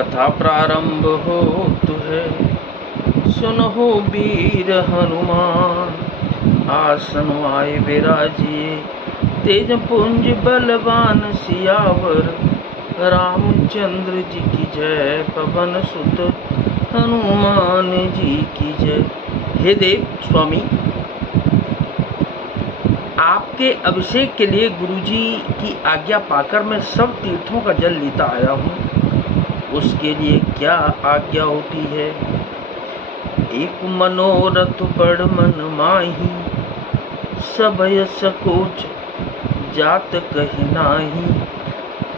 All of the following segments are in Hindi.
कथा प्रारंभ होत है। सुनहो वीर हनुमान, आसन आए विराजिए। तेज पुंज बलवान सियावर, रामचंद्र जी की जय। पवन सुत हनुमान जी की जय। हे देव स्वामी, आपके अभिषेक के लिए गुरुजी की आज्ञा पाकर मैं सब तीर्थों का जल लेता आया हूँ। उसके लिए क्या आज्ञा होती है? एक मनोरथ बड़ मन माही, सबय सकोच जात कही नाही।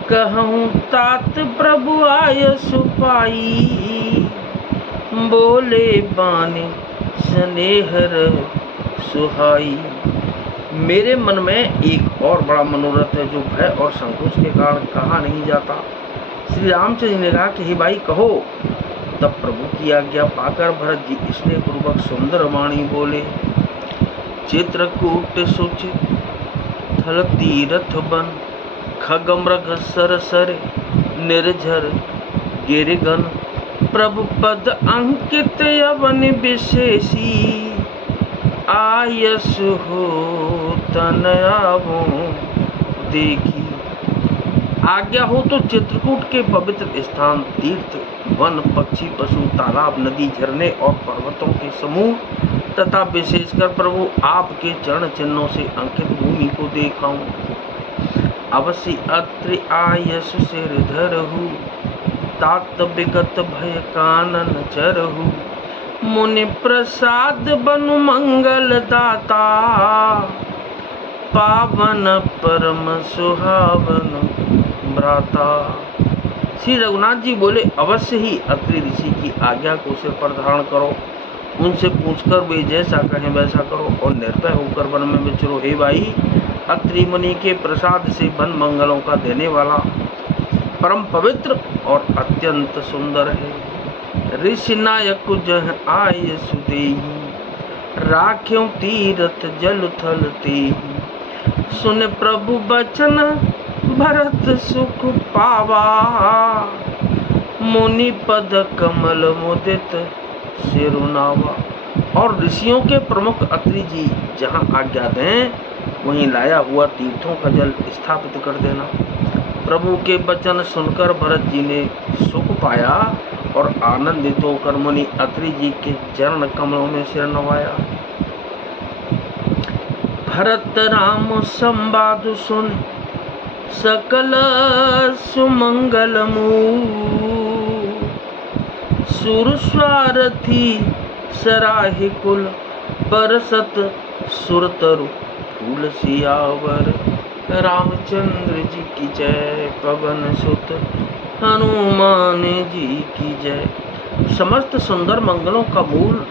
कहूँ तात प्रभु आय सुपाई, बोले बानी स्नेहर सुहाई। मेरे मन में एक और बड़ा मनोरथ है, जो भय और संकोच के कारण कहा नहीं जाता। श्री रामचंद्र जी ने कहा कि हे भाई कहो। तब प्रभु की आज्ञा पाकर भरत जी स्नेह पूर्वक सुंदर वाणी बोले। चित्रकूट सुच थल तीरथ बन, खग मृग सर सर निर्झर गिरिगन। प्रभु पद अंकित यवन विशेषी, आयस हो तन आवो देखी। आज्ञा हो तो चित्रकूट के पवित्र स्थान, तीर्थ, वन, पक्षी, पशु, तालाब, नदी, झरने और पर्वतों के समूह तथा विशेषकर प्रभु आपके चरण चिन्हों से अंकित भूमि को देखाऊं। अवश्य अत्रि आयस सिर धरहु, तात विगत भय कानन चरहु। मुनि प्रसाद बनु मंगल दाता, पावन परम सुहावन भ्राता। श्री रघुनाथ जी बोले, अवश्य ही अत्रि ऋषि की आज्ञा को सिर पर धारण करो। उनसे पूछकर वे जैसा कहें वैसा करो और निर्भय होकर वन में विचरो। हे भाई, अत्रि मुनि के प्रसाद से वन मंगलों का देने वाला परम पवित्र और अत्यंत सुंदर है। ऋषि नायक जह आय सुदेही, राख्यों तीरथ जल थल तेहि। सुन प्रभु बचन भरत सुख पावा, मुनि पद कमल मुदित सिरुनावा। और ऋषियों के प्रमुख अत्रि जी जहाँ आज्ञा दें, वहीं लाया हुआ तीर्थों का जल स्थापित कर देना। प्रभु के वचन सुनकर भरत जी ने सुख पाया और आनंदित होकर मुनि अत्रि जी के चरण कमलों में सिर नवाया। भरत राम संवाद सुन, सकल सुमंगल मूल। सुर स्वारथी सराहि कुल, बरसत सुरतरु फूल सियावर। रामचंद्र जी की जय। पवन सुत हनुमान जी की जय। समस्त सुंदर मंगलों का मूल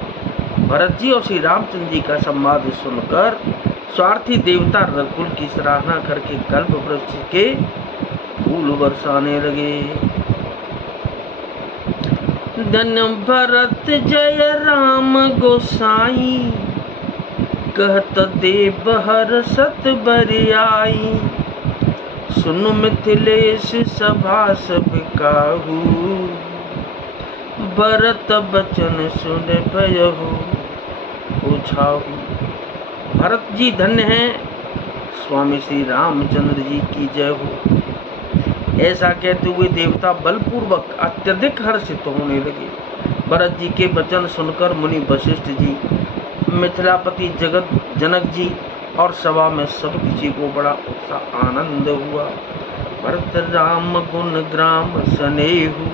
भरत जी और श्री रामचंद्र जी का संवाद सुनकर स्वार्थी देवता रघुकुल की सराहना करके कल्प वृक्ष के फूल बरसाने लगे। धन्य भरत जय राम गोसाई, कहत देव हर सत बरियाई। सुनु मिथिलेश सभा सब काहू, भरत बचन सुन भयहु उछाहू। भरत जी धन्य हैं, स्वामी श्री रामचंद्र जी की जय हो। ऐसा कहते हुए देवता बलपूर्वक अत्यधिक हर्षित होने लगे। भरत जी के वचन सुनकर मुनि वशिष्ठ जी, मिथिलापति जगत जनक जी और सभा में सब किसी को बड़ा उत्साह आनंद हुआ। भरत राम गुण ग्राम स्नेहु,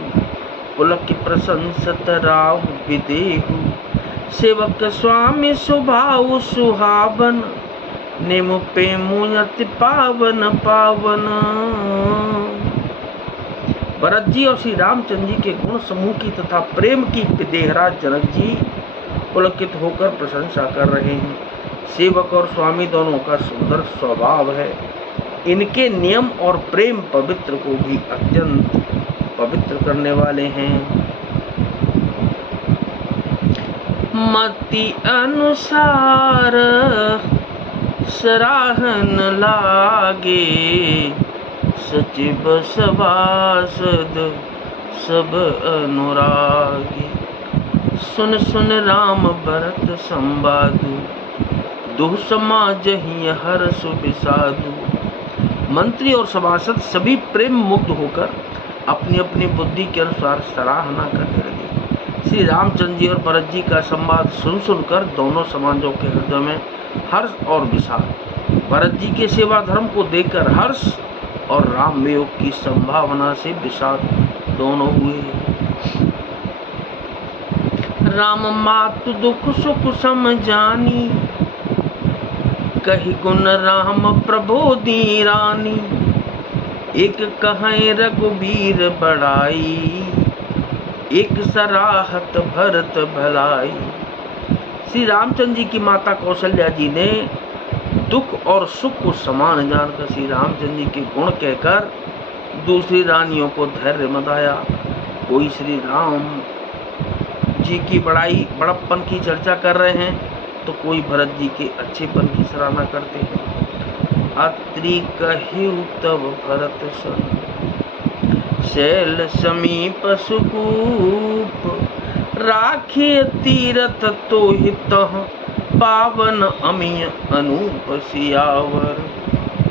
पुलक प्रशंसत राहु विदेहु। सेवक स्वामी स्वभाव सुहावन, नेमु प्रेमु अति पावन पावन। भरत जी और श्री रामचंद्र जी के गुण समूह की तथा प्रेम की विदेहराज जनक जी पुलकित होकर प्रशंसा कर रहे हैं। सेवक और स्वामी दोनों का सुंदर स्वभाव है। इनके नियम और प्रेम पवित्र को भी अत्यंत पवित्र करने वाले हैं। मति अनुसार सराहन लागे, सचिव सभासद सब अनुरागी। सुन सुन राम भरत संवादु, दुह समाज ही हर्ष विषादु। मंत्री और सभासद सभी प्रेम मुग्ध होकर अपनी अपनी बुद्धि के अनुसार सराहना करने लगे। श्री रामचंद्र जी और भरत जी का संवाद सुन सुनकर दोनों समाजों के हृदय में हर्ष और विषाद, भरत जी के सेवा धर्म को देखकर हर्ष और राम वियोग की संभावना से विषाद दोनों हुए। राम मातु दुख सुख समझानी, कही गुण राम प्रबोधि रानी। एक कहें रघुबीर बड़ाई, एक सराहत भरत भलाई। श्री रामचंद्र जी की माता कौशल्या जी ने दुख और सुख को समान जानकर श्री रामचंद्र जी के गुण कहकर दूसरी रानियों को धैर्य बताया। कोई श्री राम जी की बड़प्पन की चर्चा कर रहे हैं तो कोई भरत जी के अच्छेपन की सराहना करते हैं। अत्रि कहिउ तब भरत सन, शैल समीप सुकूप। राखे तीरथ तो हितह, पावन अमिय अनूप सियावर।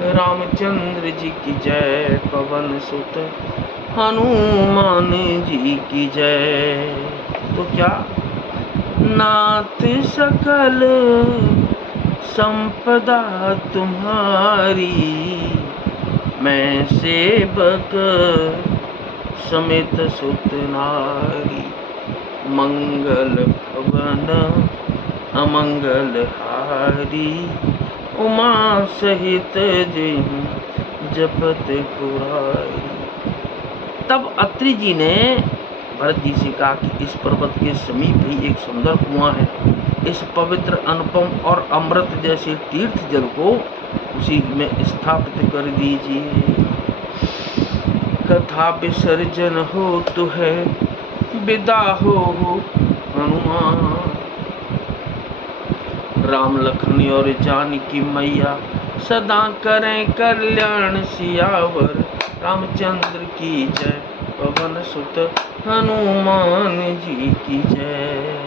रामचंद्र जी की जय, पवन सुत हनुमान जी की जय। तो क्या नाथ सकल संपदा तुम्हारी, मैं सेवक समेत सुत नारी। मंगल भवन अमंगल हारी, उमा सहित जिहु जपत पुरारी। तब अत्रि जी ने भरत जी से कहा कि इस पर्वत के समीप ही एक सुंदर कुआं है। इस पवित्र अनुपम और अमृत जैसे तीर्थ जल को उसी में स्थापित कर दीजिए। कथा विसर्जन हो तो है, विदा हो हनुमान। राम लखन और जानकी मैया, सदा करें कल्याण सियावर। रामचंद्र की जय, पवन सुत हनुमान जी की जय।